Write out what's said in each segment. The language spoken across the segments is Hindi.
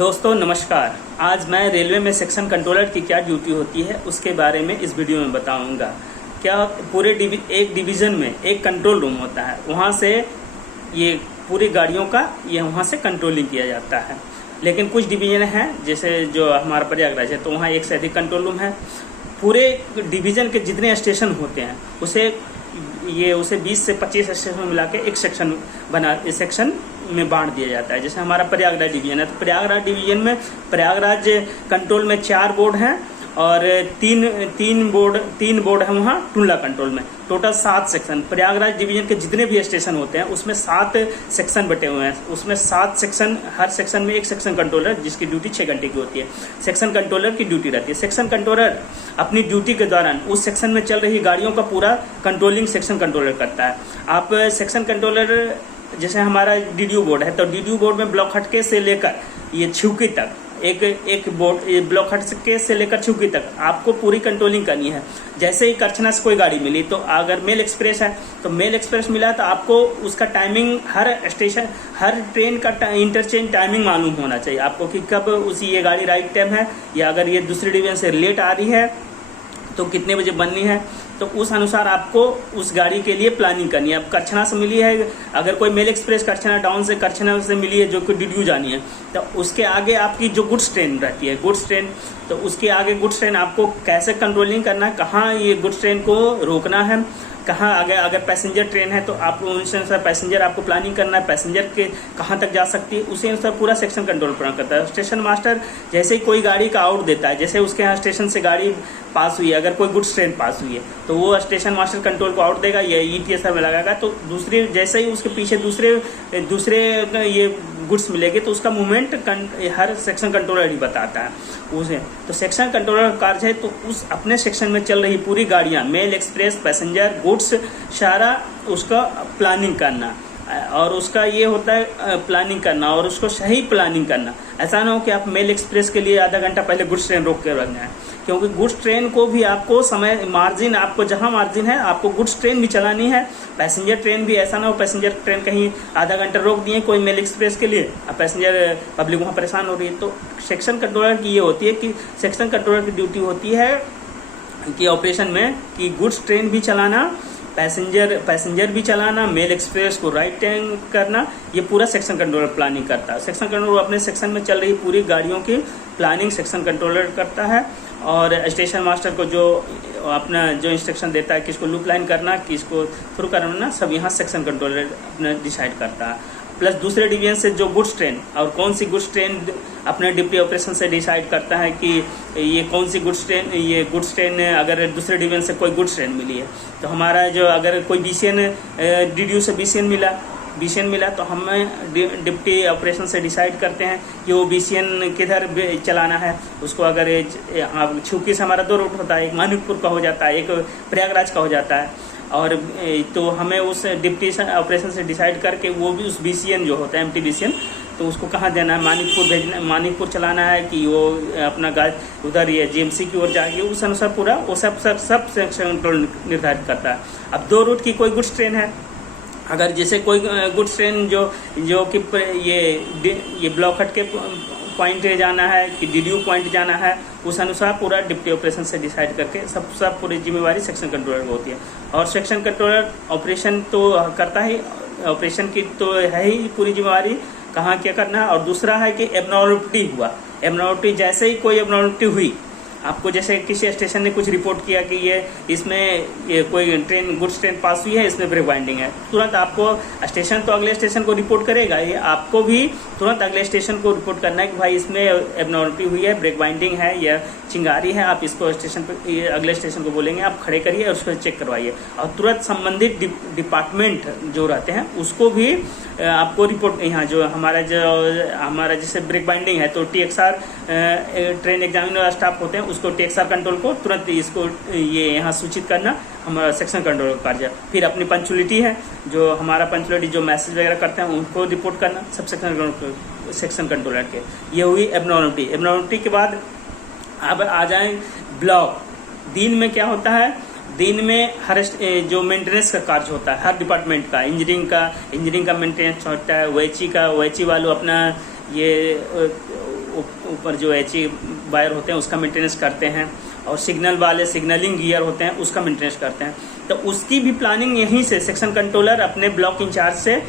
दोस्तों नमस्कार। आज मैं रेलवे में सेक्शन कंट्रोलर की क्या ड्यूटी होती है उसके बारे में इस वीडियो में बताऊंगा। क्या पूरे एक डिवीज़न में एक कंट्रोल रूम होता है, वहाँ से ये पूरी गाड़ियों का वहाँ से कंट्रोलिंग किया जाता है। लेकिन कुछ डिवीज़न हैं जैसे जो हमारा प्रयागराज है, तो वहाँ एक से अधिक कंट्रोल रूम है। पूरे डिवीज़न के जितने स्टेशन होते हैं उसे 20 से 25 स्टेशन मिला के एक सेक्शन में बांट दिया जाता है। जैसे हमारा प्रयागराज डिवीजन है, तो प्रयागराज डिवीजन में प्रयागराज कंट्रोल में 4 बोर्ड हैं और तीन बोर्ड है वहाँ टुंडला कंट्रोल में। टोटल 7 सेक्शन प्रयागराज डिवीजन के जितने भी स्टेशन होते हैं उसमें 7 सेक्शन बटे हुए हैं। उसमें 7 सेक्शन, हर सेक्शन में एक सेक्शन कंट्रोलर जिसकी ड्यूटी 6 घंटे की होती है। सेक्शन कंट्रोलर की ड्यूटी रहती है। सेक्शन कंट्रोलर अपनी ड्यूटी के दौरान उस सेक्शन में चल रही गाड़ियों का पूरा कंट्रोलिंग सेक्शन कंट्रोलर करता है। आप सेक्शन कंट्रोलर जैसे हमारा डीडीयू बोर्ड है, तो डीडीयू बोर्ड में ब्लॉक हटके से लेकर ये छिवकी तक एक बोर्ड ब्लॉक हटके से लेकर छिवकी तक आपको पूरी कंट्रोलिंग करनी है। जैसे ही करछना से कोई गाड़ी मिली, तो अगर मेल एक्सप्रेस है तो मेल एक्सप्रेस मिला तो आपको उसका टाइमिंग हर स्टेशन हर ट्रेन का इंटरचेंज टाइमिंग मालूम होना चाहिए आपको कि कब ये गाड़ी राइट टाइम है, या अगर ये दूसरी डिवीजन से लेट आ रही है तो कितने बजे बननी है। तो उस अनुसार आपको उस गाड़ी के लिए प्लानिंग करनी है। अब करछना से मिली है, अगर कोई मेल एक्सप्रेस करछना से मिली है जो कि डीडीयू जानी है, तो उसके आगे आपकी जो गुड्स ट्रेन रहती है, गुड्स ट्रेन, तो उसके आगे गुड्स ट्रेन आपको कैसे कंट्रोलिंग करना है, कहाँ ये गुड्स ट्रेन को रोकना है, कहाँ आगे अगर पैसेंजर ट्रेन है तो आप उस अनुसार पैसेंजर आपको प्लानिंग करना है, पैसेंजर के कहाँ तक जा सकती है, उसी अनुसार पूरा सेक्शन कंट्रोल प्लान करता है। स्टेशन मास्टर जैसे ही कोई गाड़ी का आउट देता है, जैसे उसके यहाँ स्टेशन से गाड़ी पास हुई है, अगर कोई गुड्स ट्रेन पास हुई है तो वो स्टेशन मास्टर कंट्रोल को आउट देगा या ईटीएसआर में लगाएगा। तो दूसरे जैसे ही उसके पीछे दूसरे ये गुड्स मिलेगी तो उसका मूवमेंट हर सेक्शन कंट्रोलर ही बताता है उसे। तो सेक्शन कंट्रोलर कार्य है तो उस अपने सेक्शन में चल रही पूरी गाड़ियां, मेल एक्सप्रेस, पैसेंजर, गुड्स, सारा उसका प्लानिंग करना, और उसका ये होता है प्लानिंग करना और उसको सही प्लानिंग करना। ऐसा ना हो कि आप मेल एक्सप्रेस के लिए आधा घंटा पहले गुड्स ट्रेन रोक के रखना है, क्योंकि गुड्स ट्रेन को भी आपको समय मार्जिन, आपको जहां मार्जिन है आपको गुड्स ट्रेन भी चलानी है, पैसेंजर ट्रेन भी। ऐसा ना हो पैसेंजर ट्रेन कहीं आधा घंटा रोक दिए कोई मेल एक्सप्रेस के लिए, अब पैसेंजर पब्लिक वहाँ परेशान हो रही है। तो सेक्शन कंट्रोलर की ये होती है कि सेक्शन कंट्रोलर की ड्यूटी होती है कि ऑपरेशन में कि गुड्स ट्रेन भी चलाना, पैसेंजर भी चलाना, मेल एक्सप्रेस को राइट टाइम करना, ये पूरा सेक्शन कंट्रोलर प्लानिंग करता है। सेक्शन कंट्रोलर अपने सेक्शन में चल रही पूरी गाड़ियों की प्लानिंग सेक्शन कंट्रोलर करता है, और स्टेशन मास्टर को जो अपना जो इंस्ट्रक्शन देता है किसको लूप लाइन करना, किसको थ्रू करना, सब यहाँ सेक्शन कंट्रोलर अपना डिसाइड करता है। प्लस दूसरे डिवीजन से जो गुड्स ट्रेन और कौन सी गुड्स ट्रेन अपने डिप्टी ऑपरेशन से डिसाइड करता है कि ये कौन सी गुड्स ट्रेन अगर दूसरे डिवीजन से कोई गुड्स ट्रेन मिली है तो हमारा जो अगर कोई डीडीयू से बीसीएन मिला तो हमें डिप्टी ऑपरेशन से डिसाइड करते हैं कि वो बीसीएन किधर चलाना है उसको। अगर छिवकी से हमारा 2 रूट होता है, एक मानिकपुर का हो जाता है, एक प्रयागराज का हो जाता है, और तो हमें उस डिप्टी ऑपरेशन से डिसाइड करके वो भी उस बीसीएन जो होता है एमटी बीसीएन, तो उसको कहाँ देना है, मानिकपुर चलाना है कि वो अपना उधर ये जीएमसी की ओर जाएगी, उस अनुसार पूरा वो सब सेक्शन कंट्रोल निर्धारित करता है। अब 2 रूट की कोई गुड्स ट्रेन है, अगर जैसे कोई गुड्स ट्रेन जो कि ये ब्लॉक हट के पॉइंट जाना है कि डीडीयू पॉइंट जाना है, उस अनुसार पूरा डिप्टी ऑपरेशन से डिसाइड करके सब पूरी जिम्मेवारी सेक्शन कंट्रोलर को होती है। और सेक्शन कंट्रोलर ऑपरेशन तो करता ही, ऑपरेशन की तो है ही पूरी जिम्मेवारी कहाँ क्या करना है। और दूसरा है कि एबनॉर्मलिटी हुआ, एबनॉर्मलिटी जैसे ही कोई एबनॉर्मलिटी हुई, आपको जैसे किसी स्टेशन ने कुछ रिपोर्ट किया कि ये कोई गुड्स ट्रेन पास हुई है, इसमें ब्रेक बाइंडिंग है, तुरंत आपको स्टेशन तो अगले स्टेशन को रिपोर्ट करेगा, ये आपको भी तुरंत अगले स्टेशन को रिपोर्ट करना है कि भाई इसमें एबनॉर्मलिटी हुई है, ब्रेक बाइंडिंग है या चिंगारी है। आप इसको स्टेशन पर अगले स्टेशन को बोलेंगे आप खड़े करिए और उसको चेक करवाइए, और तुरंत संबंधित डिपार्टमेंट जो रहते हैं उसको भी आपको रिपोर्ट, यहाँ जो हमारा जैसे ब्रेक बाइंडिंग है तो टीएक्सआर ट्रेन एग्जामिनर स्टाफ होते हैं, उसको टीएक्सआर कंट्रोल को तुरंत इसको ये यहाँ सूचित करना हमारा सेक्शन कंट्रोल का कार्य। फिर अपनी पंचुअलिटी है, जो हमारा पंचुअलिटी जो मैसेज वगैरह करते हैं उनको रिपोर्ट करना सब सेक्शन कंट्रोलर के। ये हुई एबनॉर्मलिटी। एबनॉर्मलिटी के बाद अब आ जाए ब्लॉक। दिन में क्या होता है, दिन में हर जो मेंटेनेंस का कार्य होता है हर डिपार्टमेंट का, इंजीनियरिंग का मेंटेनेंस होता है, वैची वालों अपना ये ऊपर जो HE वायर होते हैं उसका मेंटेनेंस करते हैं, और सिग्नल वाले सिग्नलिंग गियर होते हैं उसका मेंटेनेंस करते हैं। तो उसकी भी प्लानिंग यहीं से सेक्शन कंट्रोलर अपने ब्लॉक इंचार्ज से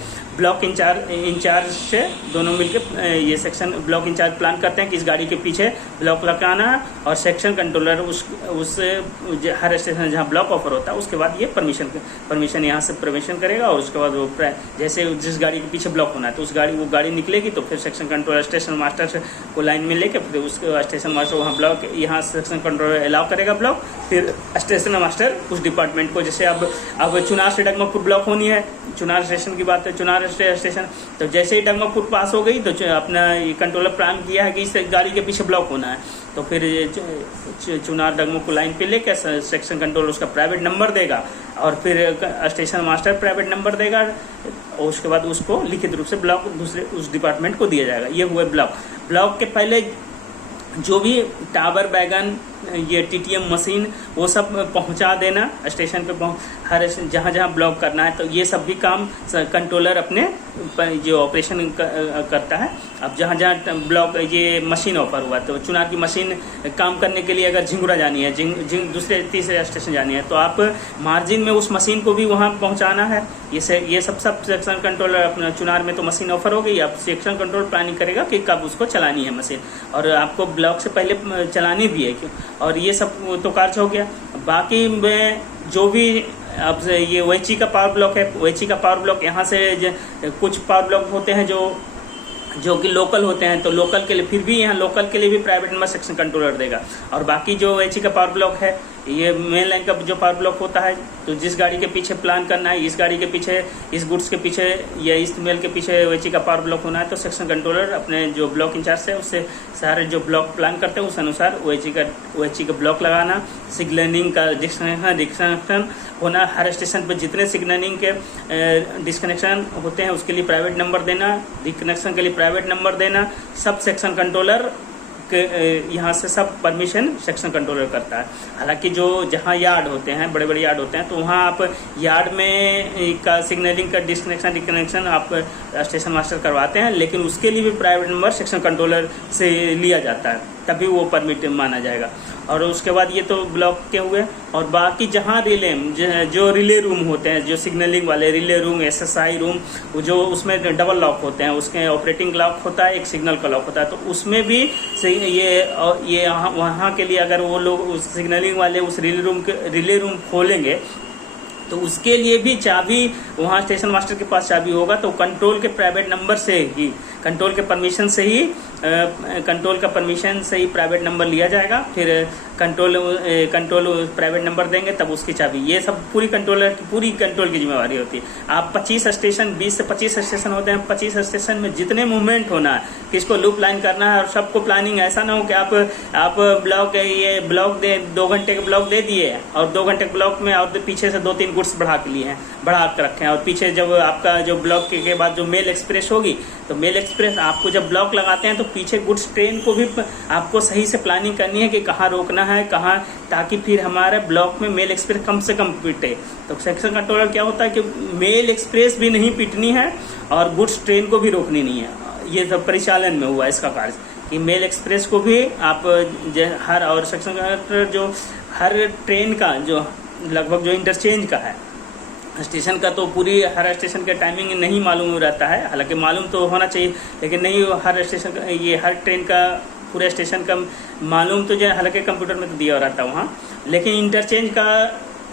दोनों मिलकर ये सेक्शन ब्लॉक इंचार्ज प्लान करते हैं कि इस गाड़ी के पीछे ब्लॉक लगाना है, और सेक्शन कंट्रोलर उस हर स्टेशन जहाँ ब्लॉक ऑफर होता है उसके बाद ये परमिशन यहाँ से परमिशन करेगा, और उसके बाद वो जैसे जिस गाड़ी के पीछे ब्लॉक होना है तो वो गाड़ी निकलेगी तो फिर सेक्शन कंट्रोलर स्टेशन मास्टर को लाइन में लेकर फिर उसके स्टेशन मास्टर वहाँ ब्लॉक यहाँ सेक्शन कंट्रोलर अलाउ करेगा ब्लॉक, फिर स्टेशन मास्टर उस डिपार्टमेंट को, जैसे अब चुनार से डगमगपुर ब्लॉक होनी है, चुनार स्टेशन की बात है, चुनार स्टेशन तो जैसे ही डगमगपुर पास हो गई तो अपना ये कंट्रोलर प्लान किया है कि इस गाड़ी के पीछे ब्लॉक होना है, तो फिर चुनार डगमगपुर लाइन पे लेकर सेक्शन कंट्रोलर उसका प्राइवेट नंबर देगा, और फिर स्टेशन मास्टर प्राइवेट नंबर देगा, और उसके बाद उसको लिखित रूप से ब्लॉक दूसरे उस डिपार्टमेंट को दिया जाएगा। ये हुए ब्लॉक के पहले जो भी टावर बैगन ये TTM मशीन वो सब पहुंचा देना स्टेशन पे, हर जहाँ ब्लॉक करना है, तो ये सब भी काम कंट्रोलर अपने जो ऑपरेशन करता है। अब जहाँ ब्लॉक ये मशीन ऑफर हुआ तो चुनार की मशीन काम करने के लिए अगर झिंगुरा जानी है, दूसरे तीसरे स्टेशन जानी है, तो आप मार्जिन में उस मशीन को भी वहाँ पहुँचाना है। ये सब सेक्शन कंट्रोलर अपना चुनार में तो मशीन ऑफर हो गई, अब सेक्शन कंट्रोल प्लानिंग करेगा कि कब उसको चलानी है मशीन, और आपको ब्लॉक से पहले चलानी भी है क्यों, और ये सब तो कार्य हो गया। बाकी में जो भी अब ये OHE का पावर ब्लॉक है, OHE का पावर ब्लॉक यहाँ से कुछ पावर ब्लॉक होते हैं जो कि लोकल होते हैं, तो लोकल के लिए फिर भी यहाँ लोकल के लिए भी प्राइवेट नंबर सेक्शन कंट्रोलर देगा, और बाकी जो OHE का पावर ब्लॉक है ये मेन लाइन का जो पावर ब्लॉक होता है, तो जिस गाड़ी के पीछे प्लान करना है, इस गाड़ी के पीछे इस गुड्स के पीछे या इस मेल के पीछे OHE का पावर ब्लॉक होना है, तो सेक्शन कंट्रोलर अपने जो ब्लॉक इंचार्ज है उससे सारे जो ब्लॉक प्लान करते हैं उस अनुसार OHE का ब्लॉक लगाना, सिग्नलिंग का डिस्कनेक्शन होना, हर स्टेशन पर जितने सिग्नलिंग के डिस्कनेक्शन होते हैं उसके लिए प्राइवेट नंबर देना, डिस्कनेक्शन के लिए प्राइवेट नंबर देना, सब सेक्शन कंट्रोलर यहाँ से सब परमिशन सेक्शन कंट्रोलर करता है। हालांकि जो जहाँ यार्ड होते हैं, बड़े बड़े यार्ड होते हैं, तो वहाँ आप यार्ड में का सिग्नलिंग का डिस्कनेक्शन आप स्टेशन मास्टर करवाते हैं, लेकिन उसके लिए भी प्राइवेट नंबर सेक्शन कंट्रोलर से लिया जाता है, तभी वो परमिट माना जाएगा। और उसके बाद ये तो ब्लॉक के हुए, और बाकी जहाँ जो रिले रूम होते हैं, जो सिग्नलिंग वाले रिले रूम, SSI रूम, जो उसमें डबल लॉक होते हैं, उसके ऑपरेटिंग लॉक होता है, एक सिग्नल का लॉक होता है, तो उसमें भी ये वहाँ के लिए अगर वो लोग उस सिग्नलिंग वाले उस रिले रूम खोलेंगे तो उसके लिए भी चाबी वहाँ स्टेशन मास्टर के पास चाबी होगा, तो कंट्रोल के प्राइवेट नंबर से ही, कंट्रोल के परमिशन से ही प्राइवेट नंबर लिया जाएगा, फिर कंट्रोल प्राइवेट नंबर देंगे तब उसकी चाबी। ये सब पूरी कंट्रोल की जिम्मेवारी होती है। आप 20 से 25 स्टेशन होते हैं, 25 स्टेशन में जितने मूवमेंट होना है, किसको लूप लाइन करना है, और सबको प्लानिंग ऐसा ना हो कि आप ब्लॉक 2 घंटे के ब्लॉक दे दिए और 2 घंटे के ब्लॉक में और पीछे से 2-3 गुड्स बढ़ा के रखे हैं, और पीछे जब आपका जो ब्लॉक के बाद जो मेल एक्सप्रेस होगी, तो मेल एक्सप्रेस आपको जब ब्लॉक लगाते हैं तो पीछे गुड्स ट्रेन को भी आपको सही से प्लानिंग करनी है कि कहाँ रोकना है, कहाँ, ताकि फिर हमारे ब्लॉक में मेल एक्सप्रेस कम से कम पीटे। तो सेक्शन कंट्रोलर क्या होता है कि मेल एक्सप्रेस भी नहीं पीटनी है और गुड्स ट्रेन को भी रोकनी नहीं है। ये सब परिचालन में हुआ इसका कार्य कि मेल एक्सप्रेस को भी आप हर, और सेक्शन कंट्रोलर जो हर ट्रेन का जो लगभग जो इंटरचेंज का है स्टेशन का, तो पूरी हर स्टेशन का टाइमिंग नहीं मालूम रहता है, हालांकि मालूम तो होना चाहिए, लेकिन नहीं हर स्टेशन का, ये हर ट्रेन का पूरे स्टेशन का मालूम तो जो हालांकि कंप्यूटर में तो दिया रहता है वहाँ, लेकिन इंटरचेंज का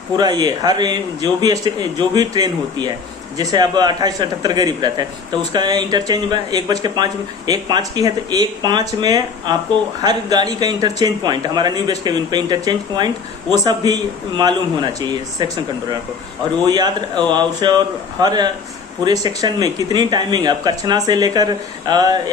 पूरा ये हर जो भी ट्रेन होती है, जैसे अब 2878 गरीब रहता है तो उसका इंटरचेंज में 1:05 की है, तो 1:05 में आपको हर गाड़ी का इंटरचेंज पॉइंट, हमारा न्यू बेस्ट केबिन पे इंटरचेंज पॉइंट, वो सब भी मालूम होना चाहिए सेक्शन कंट्रोलर को, और वो याद, और हर पूरे सेक्शन में कितनी टाइमिंग है। अब कच्छना से लेकर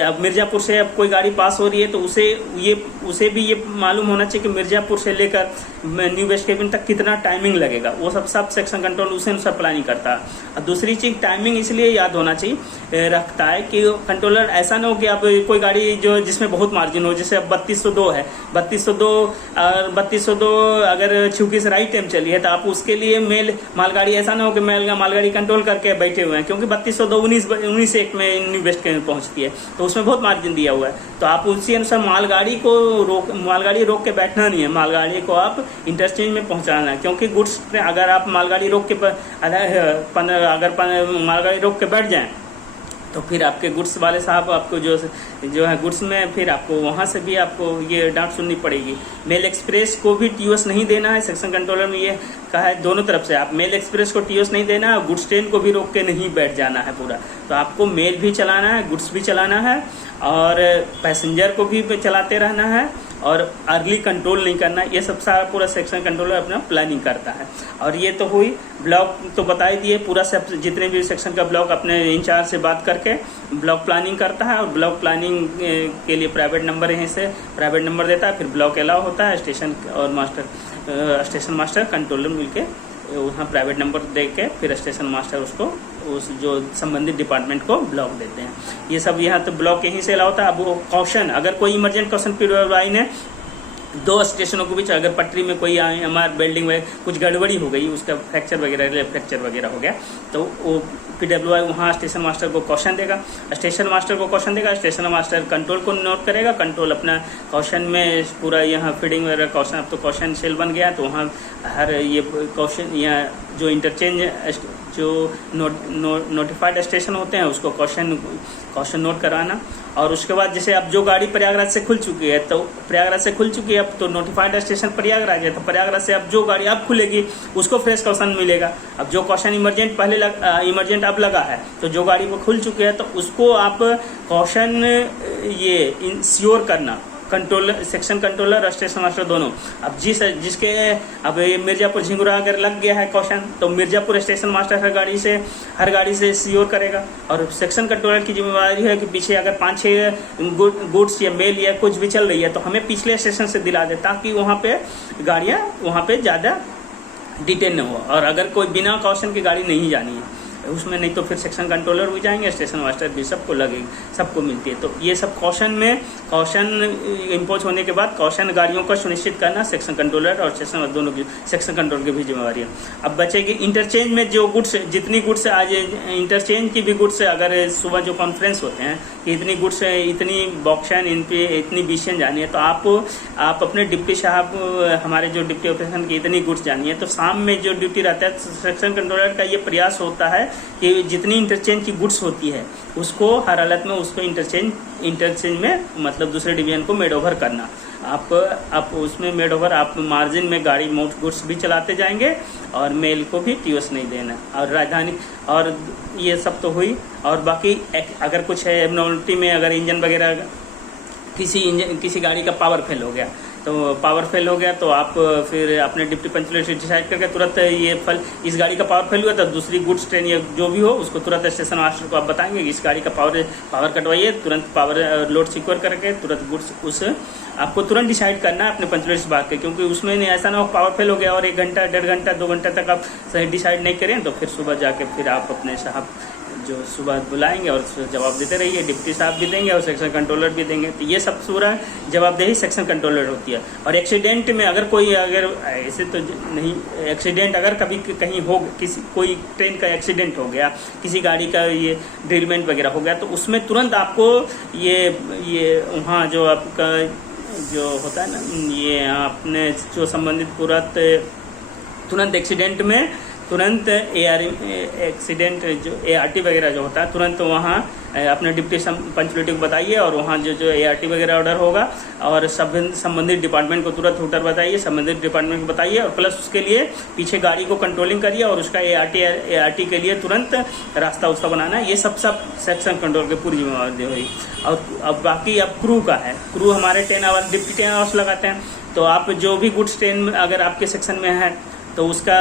अब मिर्ज़ापुर से अब कोई गाड़ी पास हो रही है तो उसे भी ये मालूम होना चाहिए कि मिर्ज़ापुर से लेकर न्यू बेस्ट केबिन तक कितना टाइमिंग लगेगा, वो सब सेक्शन कंट्रोल उसे अनुसार प्लानिंग करता है। और दूसरी चीज़ टाइमिंग इसलिए याद होना चाहिए रखता है कि कंट्रोलर ऐसा ना हो कि आप कोई गाड़ी जो जिसमें बहुत मार्जिन हो, जैसे अब 3202 है, 3202 और 3202 अगर छुकी से राइट टाइम चली है तो आप उसके लिए मालगाड़ी ऐसा ना हो कि मालगाड़ी कंट्रोल करके बैठे हुए हैं, क्योंकि 3202 19 एक में न्यू वेस्ट में पहुंचती है तो उसमें बहुत मार्जिन दिया हुआ है। तो आप उसी अनुसार मालगाड़ी रोक के बैठना नहीं है, मालगाड़ी को आप इंटरचेंज में पहुंचाना है, क्योंकि गुड्स अगर आप मालगाड़ी रोक के मालगाड़ी रोक के बैठ जाएं तो फिर आपके गुड्स वाले साहब आपको जो है गुड्स में फिर आपको वहाँ से भी आपको ये डांट सुननी पड़ेगी। मेल एक्सप्रेस को भी टीओएस नहीं देना है, सेक्शन कंट्रोलर में ये कहा है दोनों तरफ से। आप मेल एक्सप्रेस को टीओएस नहीं देना है, गुड्स ट्रेन को भी रोक के नहीं बैठ जाना है पूरा। तो आपको मेल भी चलाना है, गुड्स भी चलाना है और पैसेंजर को भी चलाते रहना है और अर्ली कंट्रोल नहीं करना। ये सब सारा पूरा सेक्शन कंट्रोलर अपना प्लानिंग करता है। और ये तो हुई ब्लॉक तो बता ही दिए, पूरा सब जितने भी सेक्शन का ब्लॉक अपने इंचार्ज से बात करके ब्लॉक प्लानिंग करता है और ब्लॉक प्लानिंग के लिए प्राइवेट नंबर यहीं से प्राइवेट नंबर देता है, फिर ब्लॉक अलाउ होता है, स्टेशन और स्टेशन मास्टर कंट्रोलर मिलके वहाँ प्राइवेट नंबर दे के फिर स्टेशन मास्टर उसको उस जो संबंधित डिपार्टमेंट को ब्लॉक देते हैं। ये सब यहाँ तो ब्लॉक यहीं से अलाउ होता है। अब वो कॉशन, अगर कोई इमरजेंट कॉशन पीरियड लाइन है, दो स्टेशनों के बीच अगर पटरी में कोई हमारे बिल्डिंग में कुछ गड़बड़ी हो गई, उसका फ्रैक्चर वगैरह हो गया, तो वो PWI वहाँ स्टेशन मास्टर को कॉशन देगा, स्टेशन मास्टर को कॉशन देगा, स्टेशन मास्टर कंट्रोल को नोट करेगा, कंट्रोल अपना कॉशन में पूरा यहाँ फीडिंग वगैरह कॉशन, अब तो कॉशन सेल बन गया तो वहाँ हर ये कॉशन यहाँ जो इंटरचेंज जो नोटिफाइड स्टेशन होते हैं उसको कॉशन नोट कराना। और उसके बाद जैसे अब जो गाड़ी प्रयागराज से खुल चुकी है तो प्रयागराज से खुल चुकी है, अब तो नोटिफाइड स्टेशन प्रयागराज है, तो प्रयागराज से अब जो गाड़ी अब खुलेगी उसको फ्रेश कॉशन मिलेगा। अब जो कॉशन इमरजेंट अब लगा है तो जो गाड़ी वो खुल चुकी है तो उसको आप कॉशन ये इंश्योर करना, कंट्रोलर सेक्शन कंट्रोलर और स्टेशन मास्टर दोनों। अब जिसके अब मिर्जापुर झिंगुरा अगर लग गया है कॉशन तो मिर्जापुर स्टेशन मास्टर हर गाड़ी से सियोर करेगा। और सेक्शन कंट्रोलर की जिम्मेवारी है कि पीछे अगर 5-6 गुड्स या मेल या कुछ भी चल रही है तो हमें पिछले स्टेशन से दिला दे, ताकि वहाँ पे गाड़ियाँ वहाँ पे ज़्यादा डिटेन न हो। और अगर कोई बिना कॉशन की गाड़ी नहीं जानी है उसमें, नहीं तो फिर सेक्शन कंट्रोलर भी जाएंगे, स्टेशन मास्टर भी सबको लगेगी, सबको मिलती है। तो ये सब कॉशन इम्पोज होने के बाद कॉशन गाड़ियों का सुनिश्चित करना सेक्शन कंट्रोलर और स्टेशन दोनों की सेक्शन कंट्रोलर की भी जिम्मेवारी है। अब बचेगी इंटरचेंज में जो गुड्स, जितनी गुड्स आज इंटरचेंज की भी गुड्स, अगर सुबह जो कॉन्फ्रेंस होते हैं कि इतनी गुड्स इतनी बॉक्शन इन पे इतनी बीशन जानी है, तो आप अपने डिप्टी साहब, हमारे जो डिप्टी ऑपरेशन की इतनी गुड्स जानी है, तो शाम में जो ड्यूटी रहता है सेक्शन कंट्रोलर का ये प्रयास होता है कि जितनी इंटरचेंज की गुड्स होती है उसको हर हालत में उसको इंटरचेंज में मतलब दूसरे डिवीजन को मेड ओवर करना। आप उसमें मेड ओवर आप मार्जिन में गाड़ी मोट गुड्स भी चलाते जाएंगे और मेल को भी टीओएस नहीं देना। और राजधानी और ये सब तो हुई। और बाकी अगर कुछ है एबनॉर्मलिटी में, अगर इंजन वगैरह किसी गाड़ी का पावर फेल हो गया तो आप फिर अपने डिप्टी पंचुलर से डिसाइड करके तुरंत इस गाड़ी का पावर फेल हुआ तो दूसरी गुड्स ट्रेन या जो भी हो उसको तुरंत स्टेशन मास्टर को आप बताएंगे कि इस गाड़ी का पावर कटवाइए, तुरंत पावर लोड सिक्योर करके तुरंत गुड्स उस आपको तुरंत डिसाइड करना है अपने पंचुलर से बात के, क्योंकि उसमें ऐसा ना हो पावर फेल हो गया और 1 घंटा 1.5 घंटा 2 घंटा तक आप सही डिसाइड नहीं करें तो फिर सुबह जाके फिर आप अपने साहब जो सुबह बुलाएंगे और जवाब देते रहिए, डिप्टी साहब भी देंगे और सेक्शन कंट्रोलर भी देंगे। तो ये सब पूरा जवाबदेही सेक्शन कंट्रोलर होती है। और एक्सीडेंट में अगर ऐसे तो नहीं, एक्सीडेंट अगर कभी कहीं हो, कोई ट्रेन का एक्सीडेंट हो गया, किसी गाड़ी का ये ड्रिलमेंट वगैरह हो गया, तो उसमें तुरंत आपको ये वहाँ जो आपका जो होता है ना, ये आपने जो संबंधित तुरंत एक्सीडेंट में तुरंत एक्सीडेंट जो ART वगैरह जो होता है तुरंत वहाँ अपने डिप्टी पंचुलिटी को बताइए और वहाँ जो ART वगैरह ऑर्डर होगा और संबंधित डिपार्टमेंट को तुरंत ऑर्डर बताइए, संबंधित डिपार्टमेंट को बताइए और प्लस उसके लिए पीछे गाड़ी को कंट्रोलिंग करिए और उसका ART के लिए तुरंत रास्ता उसका बनाना है। ये सब सेक्शन कंट्रोल की पूरी जिम्मेवारी हुई। और अब बाकी अब क्रू का है। क्रू हमारे 10 आवर्स डिप्टी 10 आवर्स लगाते हैं, तो आप जो भी गुड्स ट्रेन अगर आपके सेक्शन में है तो उसका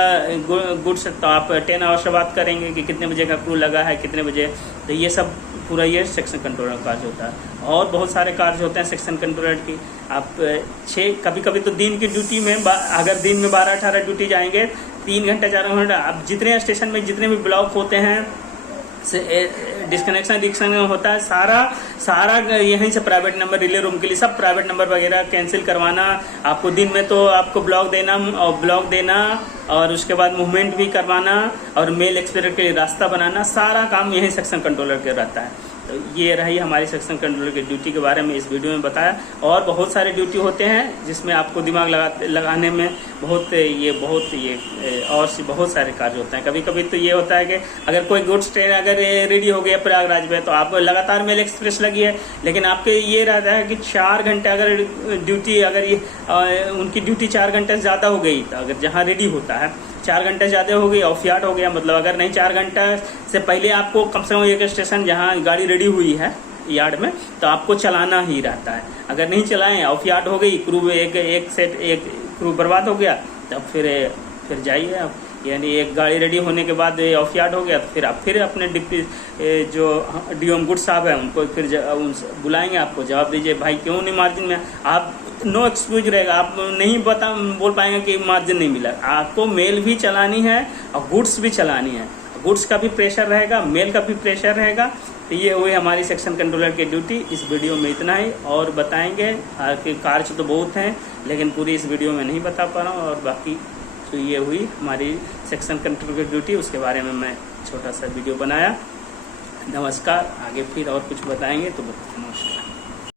गुड्स तो आप 10 आवर्स से बात करेंगे कि कितने बजे का क्रू लगा है, कितने बजे। तो ये सब पूरा ये सेक्शन कंट्रोलर का कार्य होता है। और बहुत सारे कार्य होते हैं सेक्शन कंट्रोलर की। आप कभी तो दिन की ड्यूटी में अगर दिन में 12-18 ड्यूटी जाएंगे, 3 घंटा 4 घंटा, आप जितने स्टेशन में जितने भी ब्लॉक होते हैं डिस्कनेक्शन होता है, सारा यहीं से प्राइवेट नंबर रिले रूम के लिए सब प्राइवेट नंबर वगैरह कैंसिल करवाना, आपको दिन में तो आपको ब्लॉक देना और उसके बाद मूवमेंट भी करवाना और मेल एक्सपेक्टर के लिए रास्ता बनाना, सारा काम यही सेक्शन कंट्रोलर के रहता है। तो ये रही हमारी सेक्शन कंट्रोलर की ड्यूटी के बारे में इस वीडियो में बताया। और बहुत सारे ड्यूटी होते हैं जिसमें आपको दिमाग लगाने में बहुत सारे कार्य होते हैं। कभी कभी तो ये होता है कि अगर कोई गुड्स ट्रेन अगर रेडी हो गया प्रयागराज में, तो आपको लगातार मेल एक्सप्रेस लगी है, लेकिन आपके ये रहता है कि 4 घंटे अगर ड्यूटी उनकी ड्यूटी 4 घंटे से ज़्यादा हो गई, तो अगर जहाँ रेडी होता है 4 घंटे ज़्यादा हो गई, ऑफ यार्ड हो गया, मतलब अगर नहीं 4 घंटे से पहले आपको कम से कम एक स्टेशन जहाँ गाड़ी रेडी हुई है यार्ड में, तो आपको चलाना ही रहता है। अगर नहीं चलाएं, ऑफ यार्ड हो गई, क्रू एक क्रू बर्बाद हो गया, तब फिर जाइए आप, यानी एक गाड़ी रेडी होने के बाद ऑफ यार्ड हो गया, तो फिर आप अपने जो डीएम गुड साहब है उनको फिर बुलाएंगे, आपको जवाब दीजिए भाई क्यों नहीं मार्जिन में, आप नो एक्सक्यूज रहेगा, आप नहीं बोल पाएंगे कि मार्जिन नहीं मिला। आपको मेल भी चलानी है और गुड्स भी चलानी है, गुड्स का भी प्रेशर रहेगा, मेल का भी प्रेशर रहेगा। तो ये हुई हमारी सेक्शन कंट्रोलर की ड्यूटी। इस वीडियो में इतना ही, और बताएंगे कार्य तो बहुत हैं, लेकिन पूरी इस वीडियो में नहीं बता पा रहा हूँ। और बाकी तो ये हुई हमारी सेक्शन कंट्रोलर की ड्यूटी, उसके बारे में मैं छोटा सा वीडियो बनाया। नमस्कार, आगे फिर और कुछ बताएंगे तो नमस्कार।